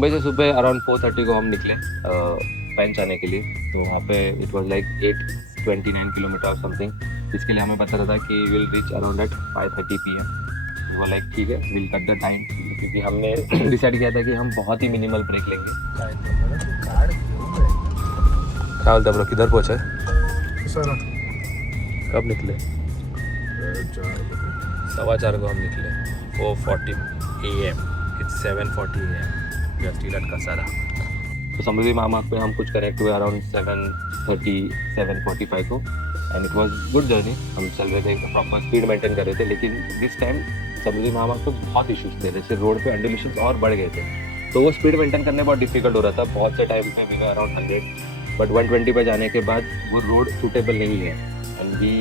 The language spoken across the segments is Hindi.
मुंबई से सुबह अराउंड 4:30 को हम निकले पेंच आने के लिए। तो वहाँ पे इट वाज लाइक 829 किलोमीटर और समथिंग, जिसके लिए हमें पता था कि will reach around at 5:30 PM। वो लाइक ठीक है, विल कट द टाइम, क्योंकि हमने डिसाइड किया था कि हम बहुत ही मिनिमल ब्रेक लेंगे। क्या बोलता ब्रो, किधर पहुँचे? कब निकले? 4:15 को हम निकले। 4:40 AM, it's 7:40 AM, we are still at Kasara. तो समृद्धि महामार्ग पे हम कुछ कनेक्ट हुए अराउंड 7:30 7:45 को, and it was good journey. हम चल रहे थे, प्रॉपर स्पीड मेंटेन कर रहे थे, लेकिन दिस टाइम समृद्धि महामार्ग पे बहुत इश्यूज थे, जैसे रोड पे अंडुलेशंस और बढ़ गए थे, तो वो स्पीड मेंटेन करने बहुत डिफिकल्ट हो रहा था। बहुत से टाइम पे वी वर अराउंड 100, बट 120 पे जाने के बाद वो रोड सूटेबल नहीं है, and we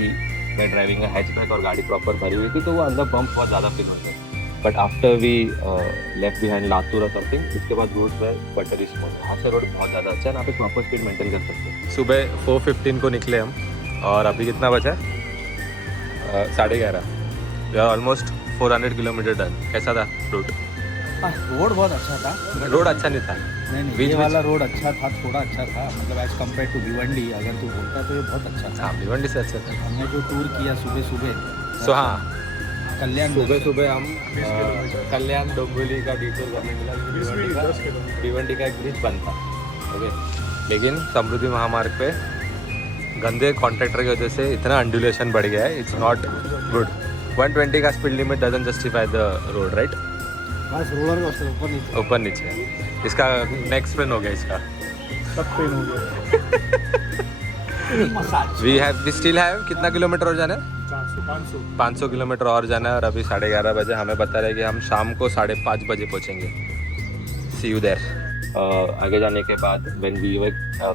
were driving a hatchback और गाड़ी प्रॉपर भरी हुई थी, तो वो अंदर बम्प बहुत ज़्यादा फील होते हैं। But after we left behind Latur और समथिंग, इसके बाद रोड पर बटरी स्मूथ, वहाँ से रोड बहुत ज़्यादा अच्छा है, यहाँ पे प्रॉपर स्पीड मेंटेन कर सकते हैं। सुबह 4:15 को निकले हम, और अभी कितना बचा है? 11:30। We are almost 400 kilometre done. कैसा था रूट? रोड बहुत अच्छा था। रोड अच्छा नहीं था। नहीं, ये वाला रोड अच्छा था, थोड़ा अच्छा था, मतलब एज कम्पेयर टू भिवंडी अगर तू बोलता तो ये बहुत अच्छा था। हाँ, भिवंडी से अच्छा था। हमने जो टूर किया सुबह सुबह, सो हाँ, कल्याण सुबह हम कल्याण डोंबिवली का डिटूर करने मिला। भिवंडी का एक ब्रिज बंद था, ओके, लेकिन समृद्धि महामार्ग पे गंदे कॉन्ट्रैक्टर की वजह से इतना अंडुलेशन बढ़ गया है, इट्स नॉट गुड। 120 का speed limit doesn't justify the road, right? बस रोलर को ऊपर नीचे। इसका नेक्स्ट पेन हो गया, इसका सब पेन हो गया। वी स्टिल हैव कितना किलोमीटर और जाना है? 500 किलोमीटर और जाना है, और अभी 11:30 बजे हमें बता रहे कि हम शाम को 5:30 बजे पहुँचेंगे। See you there. आगे जाने के बाद when we were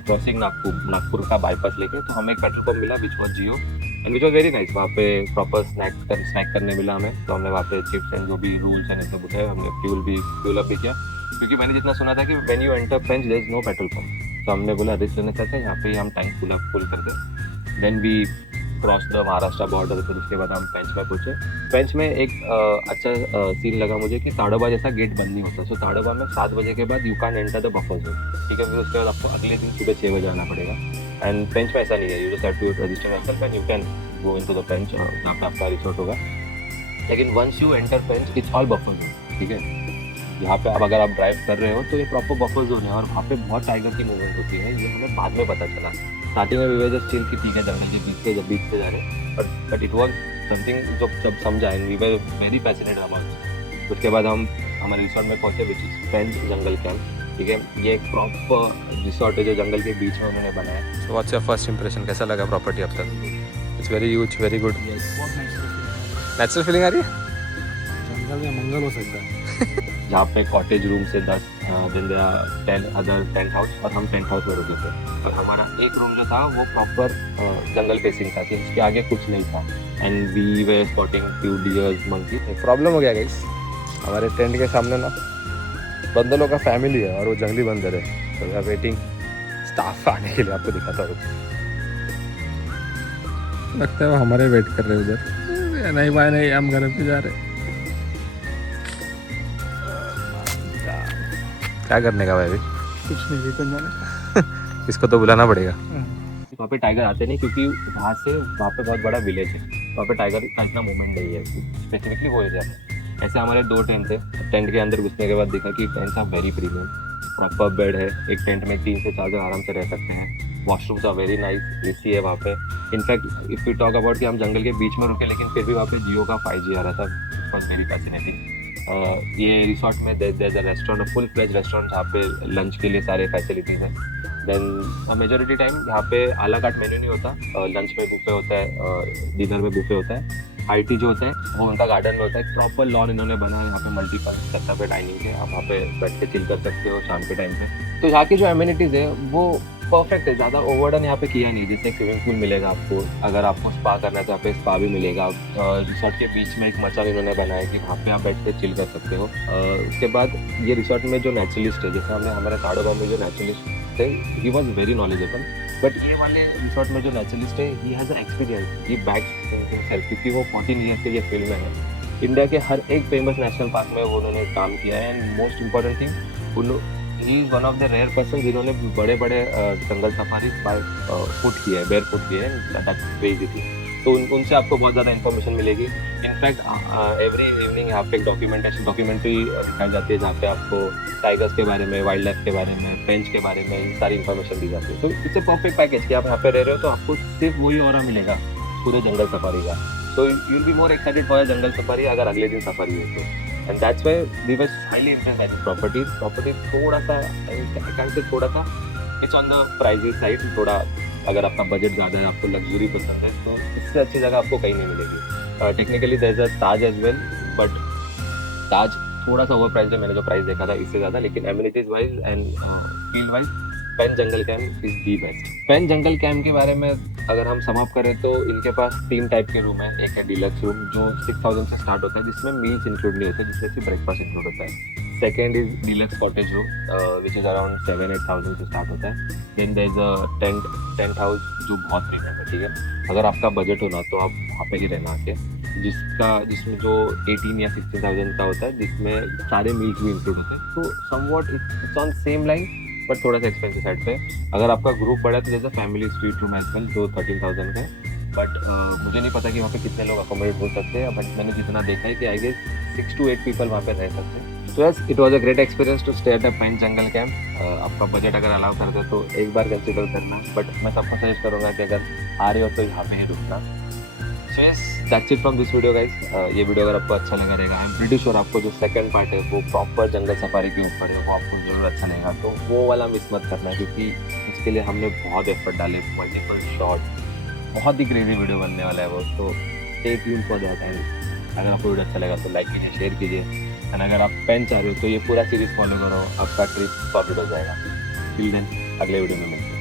crossing Nagpur का बाईपास लेके, तो हमें एक पेट्रोल पंप मिला which was Jio, and which was very nice. वहाँ पे प्रॉपर स्नैक करने मिला हमें, तो हमने वहाँ पे चिप्स एंड जो भी रूल्स एंड सब उठाए, हमने फ्यूल अप भी किया, क्योंकि मैंने जितना सुना था कि when you enter Pench there is no petrol pump, तो हमने बोला रिस्क लेने से अच्छा यहाँ पे हम टैंक फुल कर दे। Then we cross the Maharashtra border, फिर उसके बाद हम पेंच में पहुंचे। पेंच में एक अच्छा सीन लगा मुझे कि ताड़ोबा जैसा गेट बंद नहीं होता। सो ताड़ोबा में 7 बजे के बाद you can enter the buffer zone, ठीक है। फिर उसके बाद आपको अगले दिन सुबह 6 बजे आना पड़ेगा, एंड पेंच में ऐसा नहीं है, you just have to register yourself and you can go into the Pench, जहाँ पे आपका रिसोर्ट होगा। लेकिन once you enter Pench, it's all buffer zone, ठीक है। यहाँ पे अब अगर आप ड्राइव कर रहे हो तो ये प्रॉपर बफर जोन है, और वहाँ पे बहुत टाइगर की मूवमेंट होती है, ये हमें बाद में पता चला। स्टार्टिंग में वी वर जस्ट चिल की ठीक है, जंगल के बीच से जा रहे हैं, बट इट वाज समथिंग जो जब समझा, and we were very passionate about. उसके बाद हम हमारे रिसोर्ट में पहुंचे which is Pench jungle camp, ठीक है। ये एक प्रॉपर रिसोर्ट है जो जंगल के बीच में उन्होंने बनाया है। So what's your first impression, कैसा लगा प्रॉपर्टी अब तक? It's very huge, very good. Natural feeling आ रही है, जंगल में मंगल हो सकता है। जहाँ पे कॉटेज रूम से 10 दिन 10 अदर टेंट हाउस, और हम टेंट हाउस में रुके थे, और हमारा एक रूम जो था वो प्रॉपर जंगल फेसिंग था, कि उसके आगे कुछ नहीं था, and we were spotting few deers, monkey. एक प्रॉब्लम हो गया गाइस, हमारे टेंट के सामने ना बंदरों का फैमिली है, और वो जंगली बंदर है, तो वी आर वेटिंग स्टाफ आने के लिए। आपको दिखाता हूँ, लगता है वो हमारे वेट कर रहे उधर। नहीं भाई नहीं, हम घर पे जा रहे। क्या करने का भाई? कुछ नहीं, रिटर्न जाने। इसको तो बुलाना पड़ेगा। वहाँ पे टाइगर आते नहीं, क्योंकि वहाँ पे बहुत बड़ा विलेज है, वहाँ पे टाइगर का इतना मूवमेंट नहीं है स्पेसिफिकली वो एरिया में। ऐसे हमारे 2 टेंट थे, टेंट के अंदर घुसने के बाद देखा कि tents are very premium, proper bed है, एक टेंट में 3 से 4 जन आराम से रह सकते हैं, washrooms are very nice, AC है वहाँ पे। In fact if you talk about कि हम जंगल के बीच में रुके, लेकिन फिर भी वहाँ पे जियो का 5G आ रहा था, वॉज वेरी फैसिनेटिंग। ये रिसोर्ट में there a restaurant, full fledge restaurant, जहाँ पे लंच के लिए सारे फैसिलिटीज़ हैं। देन मेजोरिटी टाइम यहाँ पे आला कार्ट मेन्यू नहीं होता, लंच में बुफे होता है, डिनर में बुफे होता है। IT जो होते हैं वो उनका गार्डन में होता है, प्रॉपर लॉन इन्होंने बना है, यहाँ पे मल्टीपल सत्ता पे डाइनिंग है, आप वहाँ पे बैठ के चिल कर सकते हो शाम के टाइम पे। तो यहाँ की जो एमिनिटीज़ है वो परफेक्ट है, ज़्यादा ओवरडन यहाँ पे किया नहीं। जैसे स्विमिंग पूल मिलेगा आपको, अगर आपको स्पा करना है तो यहाँ पे स्पा भी मिलेगा। रिसोर्ट के बीच में एक मचान इन्होंने बनाया है कि वहाँ पे आप बैठ के चिल कर सकते हो। उसके बाद ये रिसोर्ट में जो नेचुरलिस्ट है, जैसे हमने हमारे ताड़ोबा में जो नेचुरलिस्ट थे, he was very knowledgeable, but ये वाले रिसोर्ट में जो नेचुरलिस्ट है, he has experience, he backs himself, क्योंकि वो 14 ईयर्स से ये फील्ड में है। इंडिया के हर एक फेमस नेशनल पार्क में वो उन्होंने काम किया है, and most important thing he is one of the rare person जिन्होंने बड़े बड़े जंगल सफारी बाय फुट किए हैं, बेयर फुट किए हैं बेसिकली। तो उनसे आपको बहुत ज़्यादा इन्फॉर्मेशन मिलेगी। इनफैक्ट एवरी इवनिंग यहाँ पे एक डॉक्यूमेंट्री दिखाई जाती है, जहाँ पे आपको टाइगर्स के बारे में, वाइल्ड लाइफ के बारे में, फ्रेंच के बारे में सारी इन्फॉर्मेशन दी जाती है। तो इट्स अ परफेक्ट पैकेज कि आप यहाँ पे रह रहे हो तो आपको सिर्फ वही ऑरा मिलेगा पूरे जंगल सफारी का। तो you will be more excited for jungle safari अगर अगले दिन सफारी है तो। And that's why we were highly impressed by this property थोड़ा सा it's on the prices side थोड़ा। अगर आपका बजट ज़्यादा है, आपको लग्जरी पसंद है, तो इससे अच्छी जगह आपको कहीं नहीं मिलेगी। Technically there is a Taj as well, but Taj थोड़ा सा ओवर प्राइस है, मैंने जो प्राइस देखा था इससे ज़्यादा। लेकिन amenities wise and field wise Pench jungle camp is the best. Pench jungle camp के बारे में अगर हम सम अप करें तो इनके पास 3 टाइप के रूम है। एक है डीलक्स रूम जो 6000 से स्टार्ट होता है, जिसमें मील्स इंक्लूड नहीं होते, जिसमें सिर्फ ब्रेकफास्ट इंक्लूड होता है। Second is deluxe cottage room which is around 7-8,000 से स्टार्ट होता है। Then there is a tent house जो बहुत प्रीमियम है, ठीक है। अगर आपका बजट हो ना तो आप वहाँ पे ही रहना आके, जिसमें जो 18 या 16,000 का होता है, जिसमें सारे मील्स भी इंक्लूड होते हैं। तो somewhat it's on same line, but थोड़ा सा एक्सपेंसिव साइड पे। अगर आपका ग्रुप बड़ा है तो जैसे family suite room as well जो 13,000 का है। बट मुझे नहीं पता कि वहाँ पे कितने लोग अकोमोडेट हो सकते हैं, बट मैंने जितना देखा है कि आई गेस 6 to 8 पीपल वहाँ पे रह सकते हैं। So yes, it was a great experience to stay at a Pine Jungle Camp. आपका बजट अगर अलाउ कर दे तो एक बार कंसिडर करना, बट मैं सबको सजेस्ट करूँगा कि अगर आ रहे हो तो यहाँ पे ही रुकना। So yes, that's it from this video guys. ये वीडियो अगर आपको अच्छा लगा रहेगा, आई एम प्रीटी श्योर आपको जो सेकंड पार्ट है वो प्रॉपर जंगल सफारी के ऊपर है, वो आपको जरूर अच्छा लगेगा। तो वो वाला मिस मत करना, क्योंकि इसके लिए हमने बहुत एफर्ट डाले, मल्टीपल शॉट, बहुत ही क्रेजी वीडियो बनने वाला है वो। तो stay tune for that. And अगर आपको वीडियो अच्छा लगा तो लाइक कीजिए, शेयर कीजिए। एंड अगर आप पेन चाह रहे हो तो ये पूरा सीरीज फॉलो करो, आपका ट्रिप सॉर्टेड हो जाएगा। टिल देन अगले वीडियो में मिलते हैं।